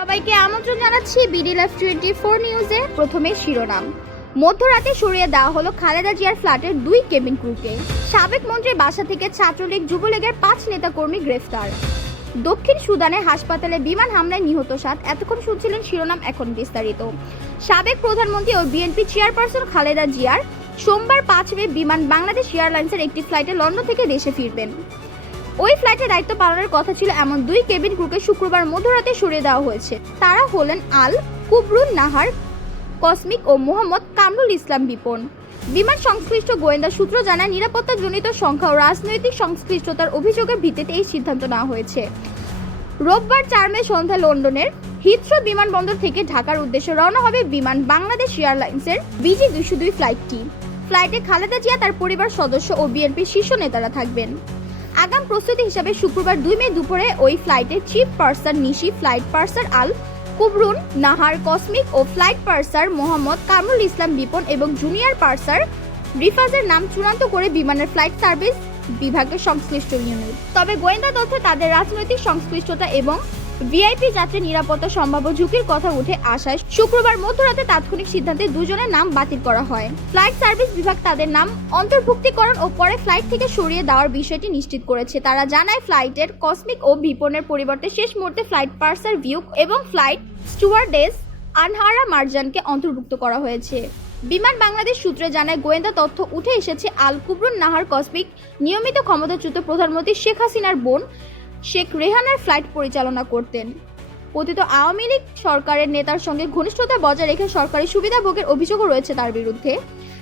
সবাইকে আমন্ত্রণ জানাচ্ছি বিডি লাইফ টোয়েন্টি ফোর নিউজে। প্রথমে শিরোনাম। মধ্যরাতে সরিয়ে দেওয়া হলো খালেদা জিয়ার ফ্ল্যাটের দুই কেবিন ক্রুকে। সাবেক মন্ত্রীর বাসা থেকে ছাত্রলীগ, যুবলীগের পাঁচ নেতাকর্মী গ্রেফতার। দক্ষিণ সুদানে হাসপাতালে বিমান হামলায় নিহত সাত। এতক্ষণ শুনছিলেন শিরোনাম এখন বিস্তারিত। সাবেক প্রধানমন্ত্রী ও বিএনপি চেয়ারপারসন খালেদা জিয়ার সোমবার পাঁচ মে বিমান বাংলাদেশ এয়ারলাইন্সের একটি ফ্লাইটে লন্ডন থেকে দেশে ফিরবেন। ওই ফ্লাইটে দায়িত্ব পালনের কথা ছিল এমন দুই কেবিন ক্রুকে শুক্রবার মধ্যরাতে সরিয়ে দেওয়া হয়েছে। তারা হলেন আল কুবরুন নাহার, কসমিক ও মোহাম্মদ কামরুল ইসলাম বিপন। বিমান সংশ্লিষ্ট গোয়েন্দা সূত্র জানায়, নিরাপত্তাজনিত সংখ্যা ও রাজনৈতিক সংশ্লিষ্টতার অভিযোগের ভিত্তিতে এই সিদ্ধান্ত নেওয়া হয়েছে। রোববার চার মে সন্ধ্যা লন্ডনের হিথ্রো বিমানবন্দর থেকে ঢাকার উদ্দেশ্যে রওনা হবে বিমান বাংলাদেশ এয়ারলাইন্সের বিজি দুইশো দুই ফ্লাইটটি। ফ্লাইটে খালেদা জিয়া, তার পরিবার সদস্য ও বিএনপির শীর্ষ নেতারা থাকবেন। আগাম প্রস্তুতি হিসাবে শুক্রবার দুই মে দুপুরে ওই ফ্লাইটে chief purser Nishi, flight purser Al Kubrun, Nahar Kosmic ও ফ্লাইট পার্সার মোহাম্মদ কামরুল ইসলাম বিপন এবং জুনিয়র পার্সার রিফাজের নাম চূড়ান্ত করে বিমানের ফ্লাইট সার্ভিস বিভাগের সংশ্লিষ্ট ইউনিট। তবে গোয়েন্দা তথ্যে তাদের রাজনৈতিক সংশ্লিষ্টতা এবং ভিআইপি যাত্রী নিরাপত্তা সম্ভাব্য ঝুঁকির কথা উঠে আসায় শুক্রবার মধ্যরাতে তাৎক্ষণিক সিদ্ধান্তে দুজনের নাম বাতিল করা হয়। ফ্লাইট সার্ভিস বিভাগ তাদের নাম অন্তর্ভুক্তিকরণ ও পরে ফ্লাইট থেকে সরিয়ে দেওয়ার বিষয়টি নিশ্চিত করেছে। তারা জানায়, ফ্লাইটের কসমিক ও বিপনের পরিবর্তে শেষ মুহূর্তে ফ্লাইট পার্সার ভিউ এবং ফ্লাইট স্টুয়ার্ডেস আনহারা মার্জানকে অন্তর্ভুক্ত করা হয়েছে। বিমান বাংলাদেশ সূত্রে জানায়, গোয়েন্দা তথ্য উঠে এসেছে, আল কুবরুন নাহার কসমিক নিয়মিত ক্ষমতাচ্যুত প্রধানমন্ত্রী শেখ হাসিনার বোন শেখ রেহানার ফ্লাইট পরিচালনা করতেন। কথিত আওয়ামী লীগ সরকারের নেতার সঙ্গে ঘনিষ্ঠতা বজায় রেখে সরকারি সুবিধা ভোগের অভিযোগও রয়েছে তার বিরুদ্ধে।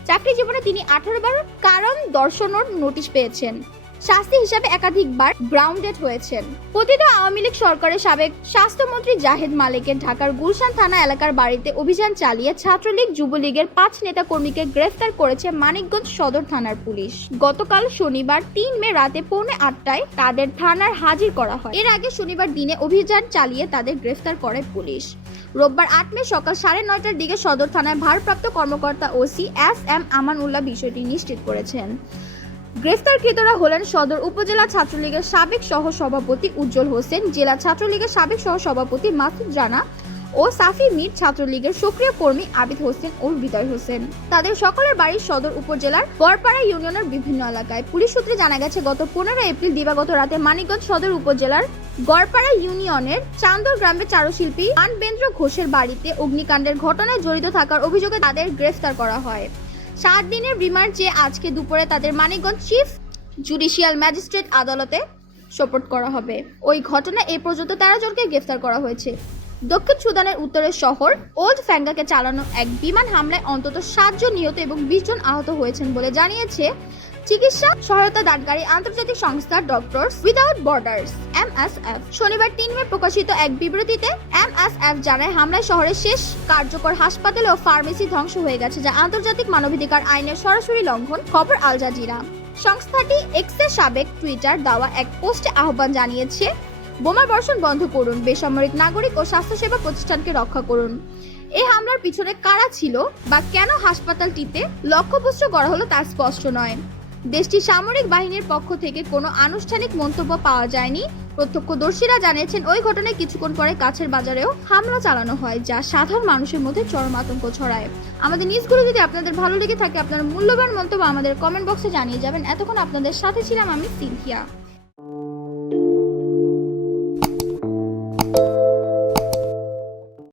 চাকরি জীবনে তিনি আঠারো বার কারণ দর্শনের নোটিশ পেয়েছেন। শাস্তি হিসাবে একাধিকবার গ্রাউন্ডেড হয়েছেন। পতিত আওয়ামী লীগ সরকারের সাবেক স্বাস্থ্যমন্ত্রী জাহেদ মালিকের ঢাকার গুলশান থানা এলাকার বাড়িতে অভিযান চালিয়ে ছাত্রলীগ, যুবলীগের পাঁচ নেতাকর্মীকে গ্রেফতার করেছে মানিকগঞ্জ সদর থানার পুলিশ। গতকাল শনিবার তিন মে রাতে পৌনে আটটায় তাদের থানার হাজির করা হয়। এর আগে শনিবার দিনে অভিযান চালিয়ে তাদের গ্রেফতার করে পুলিশ। রোববার আট মে সকাল সাড়ে নয়টার দিকে সদর থানায় ভারপ্রাপ্ত কর্মকর্তা OC S M Aman Ullah বিষয়টি নিশ্চিত করেছেন। গ্রেফতারকৃতরা হলেন সদর উপজেলা ছাত্রলীগের সাবেক সহ সভাপতি উজ্জ্বল হোসেন, জেলা ছাত্রলীগের সাবেক সহ সভাপতি মাসুদ জানা ও সাফি মির ছাত্রলীগের সক্রিয় কর্মী আবিদ হোসেন ও হৃদয় হোসেন। তাদের সকলের বাড়ি সদর উপজেলার গড়পাড়া ইউনিয়নের বিভিন্ন এলাকায়। পুলিশ সূত্রে জানা গেছে, গত পনেরো এপ্রিল দিবাগত রাতে মানিকগঞ্জ সদর উপজেলার গড়পাড়া ইউনিয়নের চান্দর গ্রামের চারুশিল্পী আনবেন্দ্র ঘোষের বাড়িতে অগ্নিকাণ্ডের ঘটনায় জড়িত থাকার অভিযোগে তাদের গ্রেফতার করা হয়। সাত দিনের রিমান্ড চেয়ে আজকে দুপুরে তাদের মানিকগঞ্জ চিফ জুডিশিয়াল ম্যাজিস্ট্রেট আদালতে সোপোর্ট করা হবে। ওই ঘটনা এ পর্যন্ত তেরো জনকে গ্রেফতার করা হয়েছে। দক্ষিণ সুদানের উত্তরের শহর ওল্ড ফ্যাঙ্গাকে চালানো এক বিমান হামলায় অন্তত সাতজন নিহত এবং বিশ জন আহত হয়েছেন বলে জানিয়েছে চিকিৎসা সহায়তা দানকারী আন্তর্জাতিক সংস্থা ডক্টরস উইদাউট বর্ডার্স, এমএসএফ। শনিবার তিন মে প্রকাশিত এক বিবৃতিতে এমএসএফ জানায়, হামলায় শহরের শেষ কার্যকর হাসপাতাল ও ফার্মেসি ধ্বংস হয়ে গেছে, যা আন্তর্জাতিক মানবাধিকার আইনের সরাসরি লঙ্ঘন, খবর আল জাজিরা। সংস্থাটি এক্সের সাবেক টুইটার দেওয়া এক পোস্টে আহ্বান জানিয়েছে, বোমা বর্ষণ বন্ধ করুন, বেসামরিক নাগরিক ও স্বাস্থ্যসেবা প্রতিষ্ঠানকে রক্ষা করুন। এই হামলার পিছনে কারা ছিল বা কেন হাসপাতালটিতে লক্ষ্যপুষ্ট করা হলো তা স্পষ্ট নয়। দেশটির সামরিক বাহিনীর পক্ষ থেকে কোনো আনুষ্ঠানিক মন্তব্য পাওয়া যায়নি। প্রত্যক্ষদর্শীরা জানিয়েছেন, ওই ঘটনায় কিছুক্ষণ পরে কাছের বাজারেও হামলা চালানো হয়, যা সাধারণ মানুষের মধ্যে চরম আতঙ্ক ছড়ায়। আমাদের নিউজগুলো যদি আপনাদের ভালো লেগে থাকে, আপনার মূল্যবান মন্তব্য আমাদের কমেন্ট বক্সে জানিয়ে যাবেন। এতক্ষণ আপনাদের সাথে ছিলাম আমি সিনথিয়া।